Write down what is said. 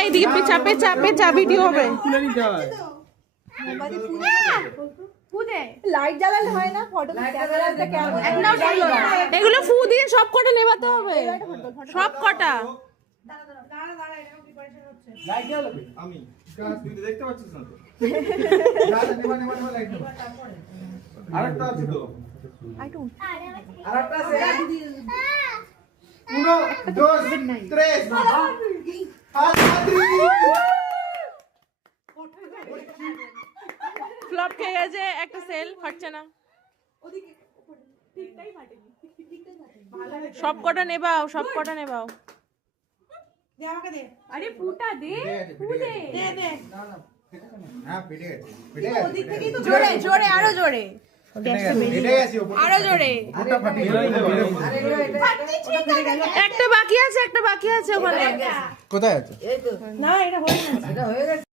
এই দিকে চাপে চাপে চা ভিডিও হবে। খুলে নিতে হয়। লাইট জ্বালালে হয় না, ফটো এগুলো ফু দিয়ে সব কটা নেভাতে হবে, সব কটা। আমি তুই দেখতে পাচ্ছিস না তো? আরেকটা আছে তো। আরেকটা আছে। 1 2 3 ফ্লপ খেয়ে গেছে, একটা সেল ফাটছে না। সব কটা নেবাও, সব কটা নেবাও। আরে ফুটা দে, ফুটে দে দে। হ্যাঁ পেটে গেছে, পেটে গেছে। জোরে জোরে, আরো জোরে, আরো জোরে। একটা বাকি আছে, একটা বাকি আছে ওখানে। কোথায় আছে? না, এটা হয়ে গেছে।